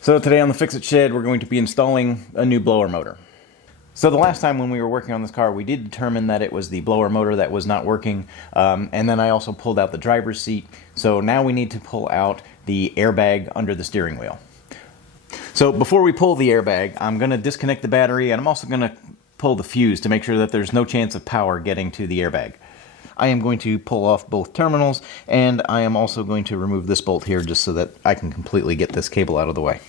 So today on the Fixit shed, we're going to be installing a new blower motor. So the last time when we were working on this car, we did determine that it was the blower motor that was not working, and then I also pulled out the driver's seat. So now we need to pull out the airbag under the steering wheel. So before we pull the airbag, I'm going to disconnect the battery, and I'm also going to pull the fuse to make sure that there's no chance of power getting to the airbag. I am going to pull off both terminals, and I am also going to remove this bolt here just so that I can completely get this cable out of the way.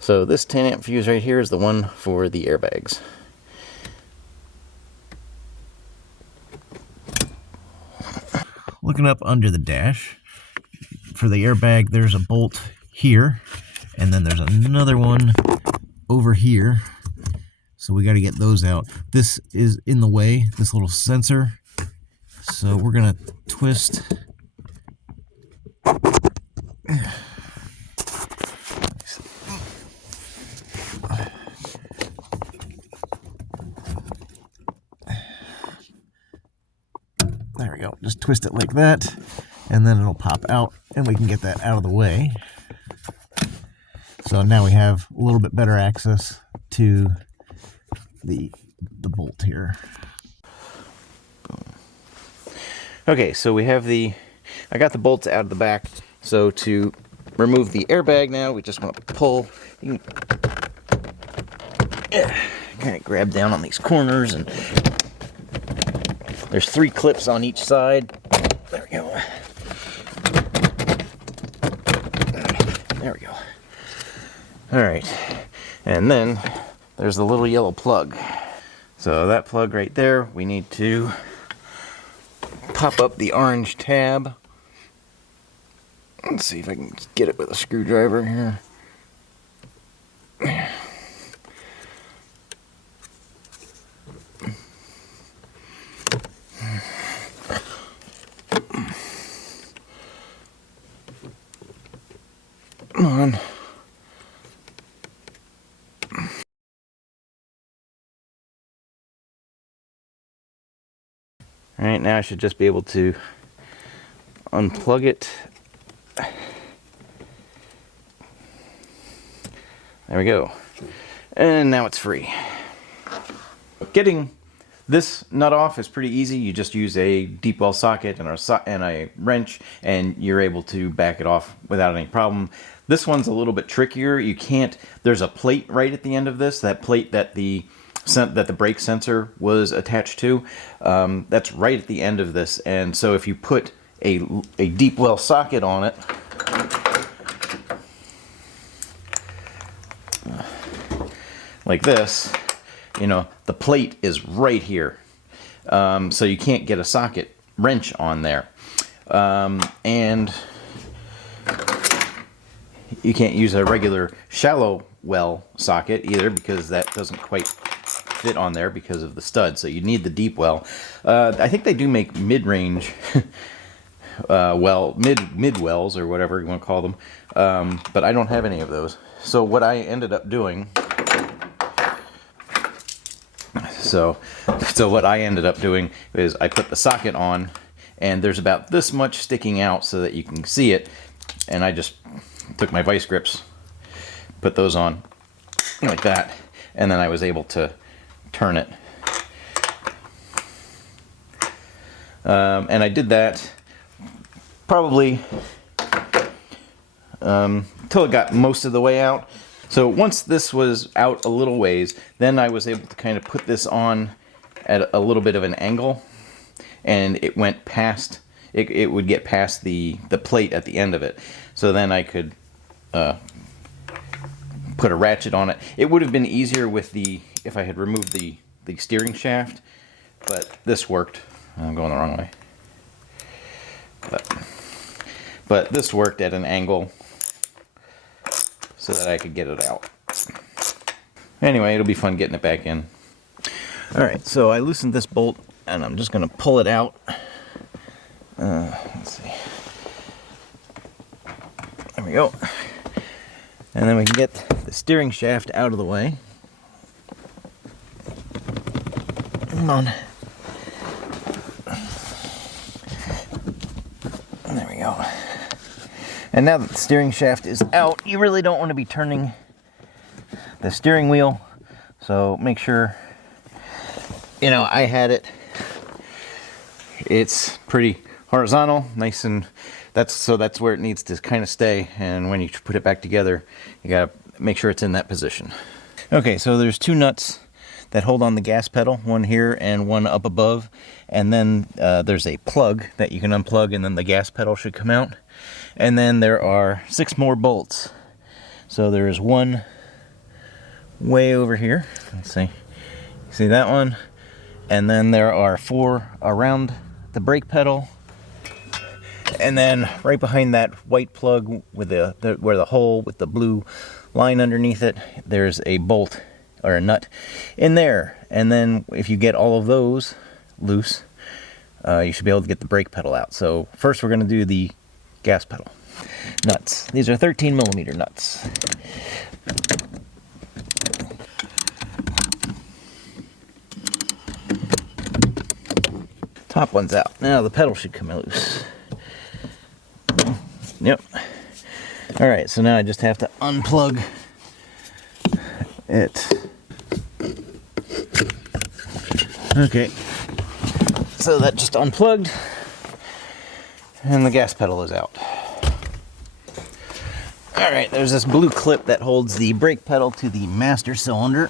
So this 10 amp fuse right here is the one for the airbags. Looking up under the dash, for the airbag there's a bolt here, and then there's another one over here. So we got to get those out. This is in the way, this little sensor. So we're going to twist. There we go. Just twist it like that, and then it'll pop out, and we can get that out of the way. So now we have a little bit better access to the bolt here. Okay, so we have I got the bolts out of the back. So to remove the airbag now, we just want to pull. You can kind of grab down on these corners, and there's 3 clips on each side. There we go. There we go. All right, and then there's the little yellow plug. So that plug right there, we need to pop up the orange tab. Let's see if I can get it with a screwdriver here. Come on. All right, now I should just be able to unplug it. There we go. And now it's free. Getting this nut off is pretty easy. You just use a deep well socket and a wrench, and you're able to back it off without any problem. This one's a little bit trickier. You can't, there's a plate right at the end of this, that plate that the brake sensor was attached to. That's right at the end of this, and so if you put a deep well socket on it, like this, you know, the plate is right here, so you can't get a socket wrench on there, and you can't use a regular shallow well socket either, because that doesn't quite fit on there because of the stud. So you need the deep well. I think they do make mid-range mid wells or whatever you want to call them, but I don't have any of those. So what I ended up doing, is I put the socket on, and there's about this much sticking out so that you can see it, and I just took my vice grips, put those on like that, and then I was able to turn it. And I did that probably until it got most of the way out. So once this was out a little ways, then I was able to kind of put this on at a little bit of an angle, and it went past, it would get past the plate at the end of it. So then I could put a ratchet on it. It would have been easier with if I had removed the steering shaft, but this worked. I'm going the wrong way. But this worked at an angle so that I could get it out. Anyway, it'll be fun getting it back in. Alright, so I loosened this bolt, and I'm just going to pull it out. Let's see. There we go. And then we can get the steering shaft out of the way. Come on. There we go. And now that the steering shaft is out, you really don't want to be turning the steering wheel. So make sure, you know, I had it. It's pretty horizontal, nice, and that's where it needs to kind of stay. And when you put it back together, you gotta make sure it's in that position. Okay, so there's two nuts that hold on the gas pedal, one here and one up above, and then there's a plug that you can unplug, and then the gas pedal should come out. And then there are 6 more bolts. So there's one way over here. Let's see. See that one? And then there are 4 around the brake pedal. And then right behind that white plug with where the hole with the blue line underneath it, there's a bolt or a nut in there. And then if you get all of those loose, you should be able to get the brake pedal out. So first we're going to do the gas pedal nuts. These are 13mm nuts. Top one's out. Now the pedal should come loose. Yep. Alright, so now I just have to unplug it. Okay. So that just unplugged, and the gas pedal is out. Alright, there's this blue clip that holds the brake pedal to the master cylinder.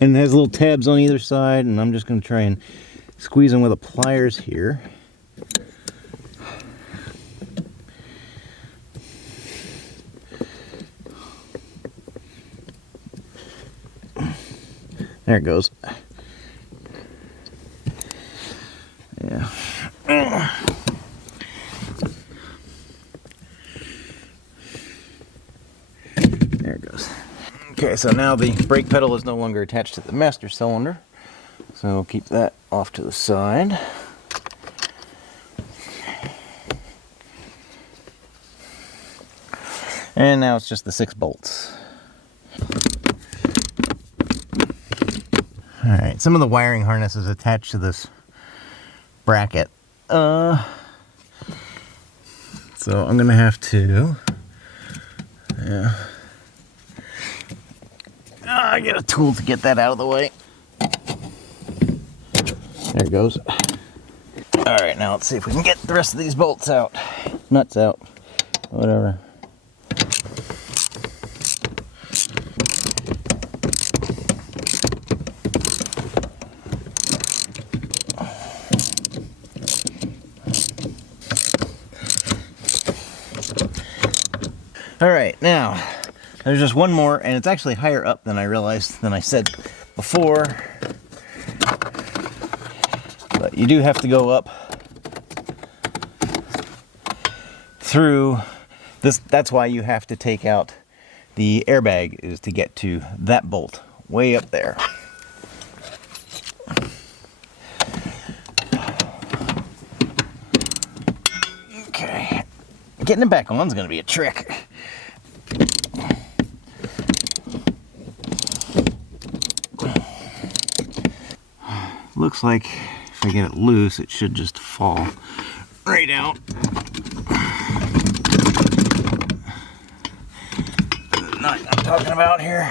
And it has little tabs on either side, and I'm just going to try and squeeze them with the pliers here. There it goes. Yeah. There it goes. Okay, so now the brake pedal is no longer attached to the master cylinder. So we'll keep that off to the side. And now it's just the 6 bolts. Alright, some of the wiring harness is attached to this bracket. So I'm gonna have to, I get a tool to get that out of the way. There it goes. Alright, now let's see if we can get the rest of these bolts out. Nuts out. Whatever. Alright, now, there's just one more, and it's actually higher up than I realized, than I said before. But you do have to go up through this. That's why you have to take out the airbag, is to get to that bolt way up there. Okay, getting it back on is going to be a trick. Looks like if I get it loose, it should just fall right out. The nut I'm talking about here.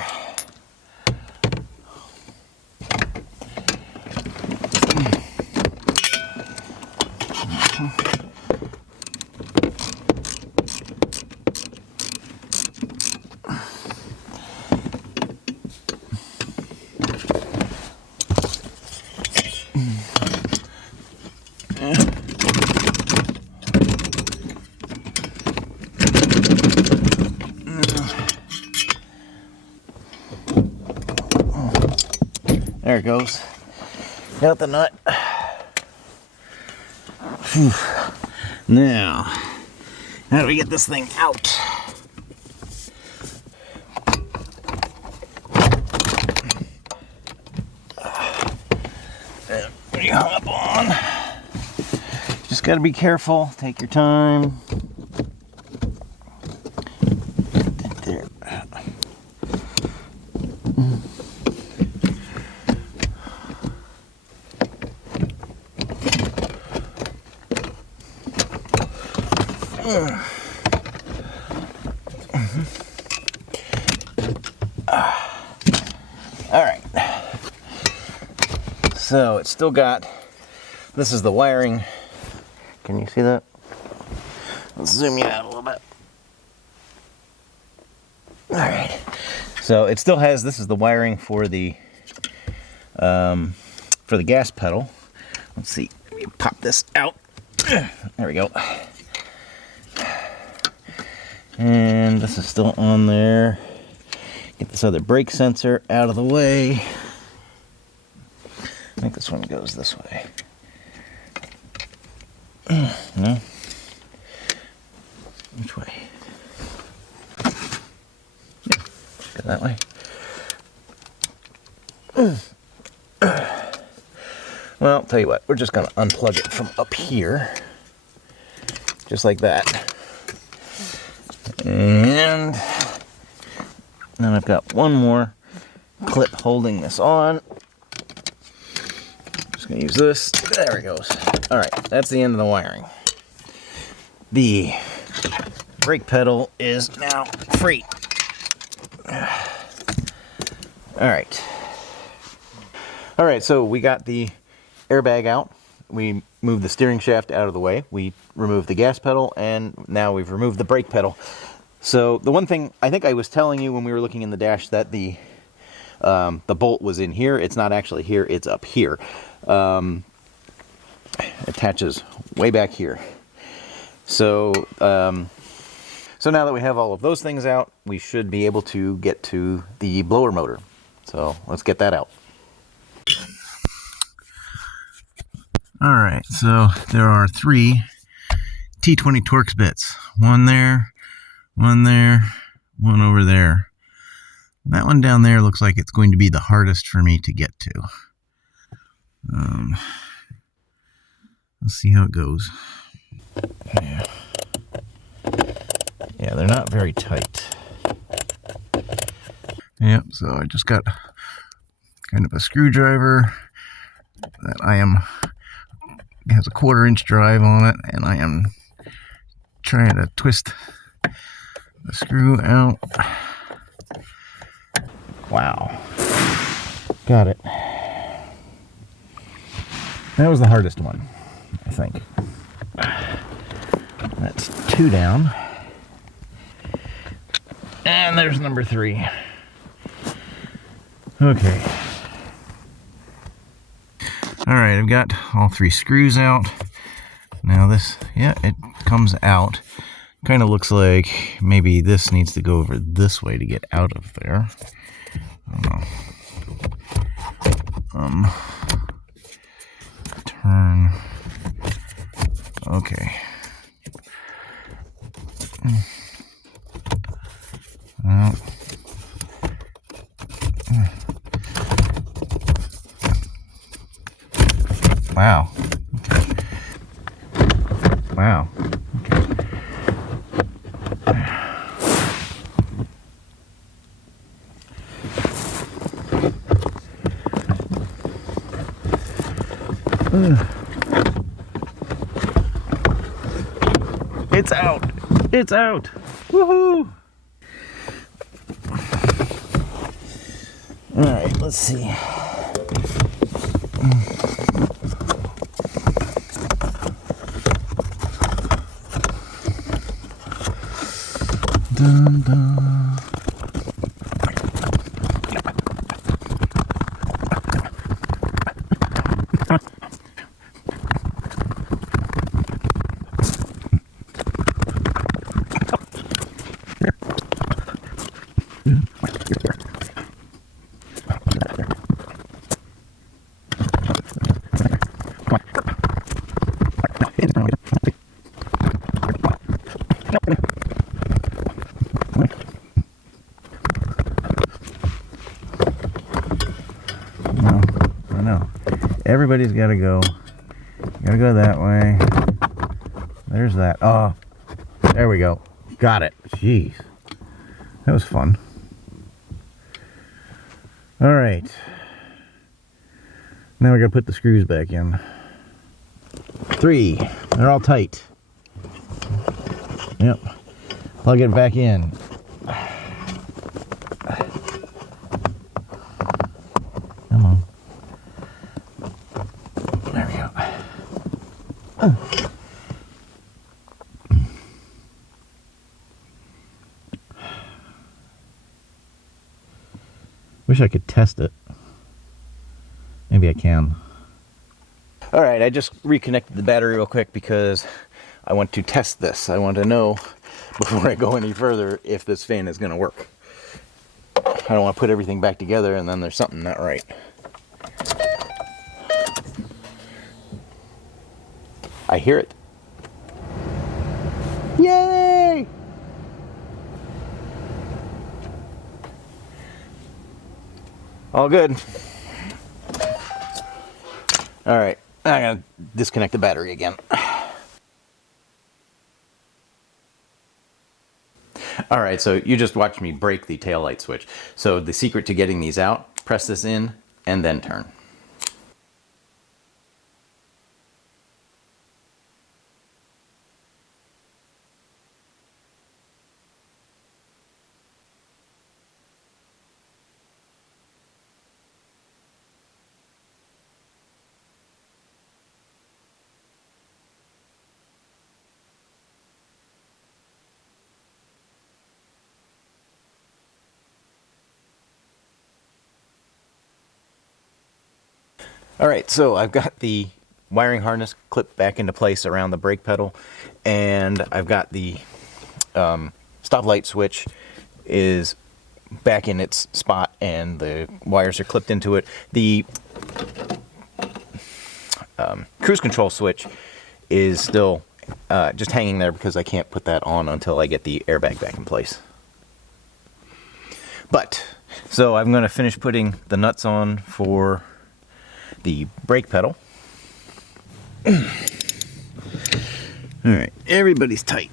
There it goes. Got the nut. Whew. Now, how do we get this thing out? What are you hung up on? Just gotta be careful. Take your time. There So it's still got, this is the wiring. Can you see that? Let's zoom you out a little bit. All right. So it still has, this is the wiring for the gas pedal. Let's see, let me pop this out. There we go. And this is still on there. Get this other brake sensor out of the way. I think this one goes this way. No? Which way? Yeah, go that way. Well, I'll tell you what, we're just going to unplug it from up here. Just like that. And then I've got one more clip holding this on. Just going to use this. There it goes. All right, that's the end of the wiring. The brake pedal is now free. All right. All right, so we got the airbag out. We moved the steering shaft out of the way. We removed the gas pedal, and now we've removed the brake pedal. So the one thing, I think I was telling you when we were looking in the dash that the bolt was in here. It's not actually here, it's up here. Attaches way back here. So, so now that we have all of those things out, we should be able to get to the blower motor. So let's get that out. All right, so there are 3 T20 Torx bits. One there, one there, one over there. That one down there looks like it's going to be the hardest for me to get to. Let's see how it goes. Yeah. Yeah, they're not very tight. Yep, so I just got kind of a screwdriver that has a 1/4 inch drive on it, and I am trying to twist the screw out. Wow. Got it. That was the hardest one, I think. That's 2 down. And there's number 3. Okay. Alright, I've got all 3 screws out. Now this, yeah, it comes out. Kind of looks like maybe this needs to go over this way to get out of there. I don't know. Turn. Okay. Well. Wow. Okay. Wow. Okay. It's out. It's out. Woohoo! All right, let's see. Dun, dun. I know. Everybody's got to go. Got to go that way. There's that. Oh, there we go. Got it. Jeez. That was fun. All right. Now we got to put the screws back in. 3. They're all tight. Yep. Plug it back in. Come on. Wish I could test it. Maybe I can. All right, I just reconnected the battery real quick because I want to test this. I want to know before I go any further if this fan is going to work. I don't want to put everything back together and then there's something not right. I hear it. Yay! All good. All right, I'm gonna disconnect the battery again. All right, so you just watched me break the taillight switch. So the secret to getting these out, press this in and then turn. All right, so I've got the wiring harness clipped back into place around the brake pedal, and I've got the stoplight switch is back in its spot, and the wires are clipped into it. The cruise control switch is still just hanging there because I can't put that on until I get the airbag back in place. But, so I'm going to finish putting the nuts on for the brake pedal. All right, everybody's tight.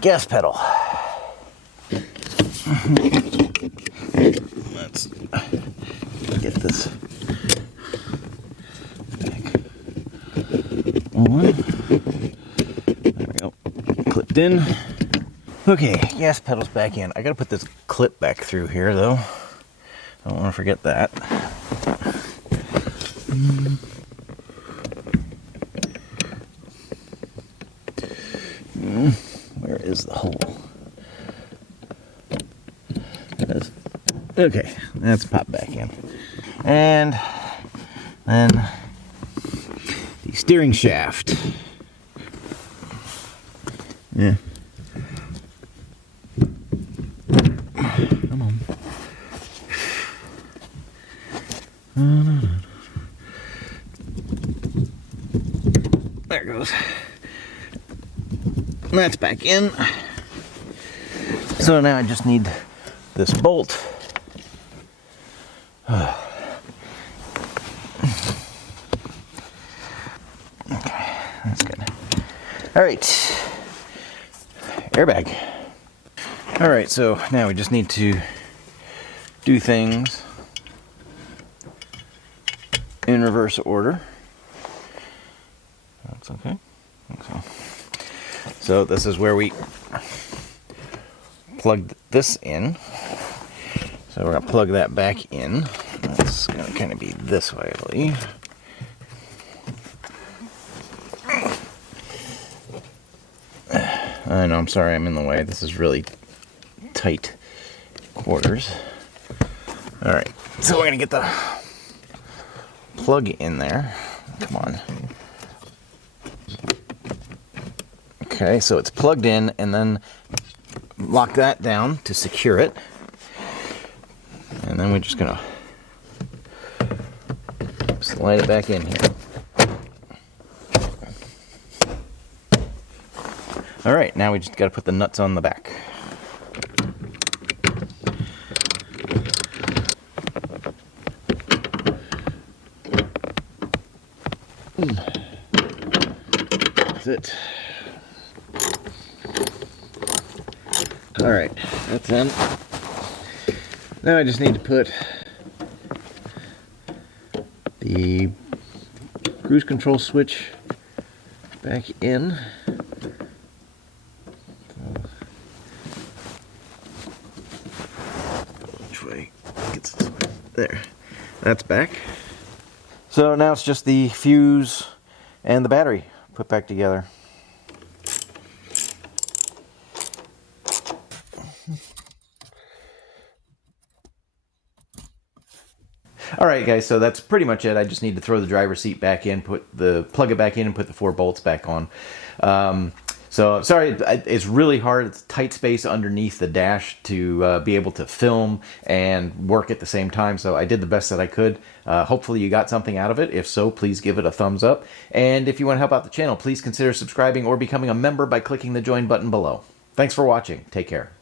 Gas pedal. Let's get this back on. There we go. Clipped in. Okay, gas pedal's back in. I gotta put this clip back through here though. I don't want to forget that. Where is the hole? Okay, that's popped back in. And then the steering shaft. Yeah. Come on. There it goes. That's back in. So now I just need this bolt. Okay, that's good. All right, airbag. All right, so now we just need to do things in reverse order. That's okay. I think so. So this is where we plugged this in. So we're gonna plug that back in. That's gonna kind of be this way, I believe. I know, I'm sorry, I'm in the way. This is really tight quarters. All right, so we're gonna get the plug in there. Come on. Okay, so it's plugged in, and then lock that down to secure it. And then we're just gonna slide it back in here. All right, now we just gotta put the nuts on the back. That's it. All right, that's in. Now I just need to put the cruise control switch back in. Which way? Gets this way. There. That's back. So now it's just the fuse and the battery put back together. All right, guys, so that's pretty much it. I just need to throw the driver's seat back in, plug it back in, and put the 4 bolts back on. So sorry, it's really hard. It's tight space underneath the dash to be able to film and work at the same time. So I did the best that I could. Hopefully you got something out of it. If so, please give it a thumbs up. And if you want to help out the channel, please consider subscribing or becoming a member by clicking the join button below. Thanks for watching. Take care.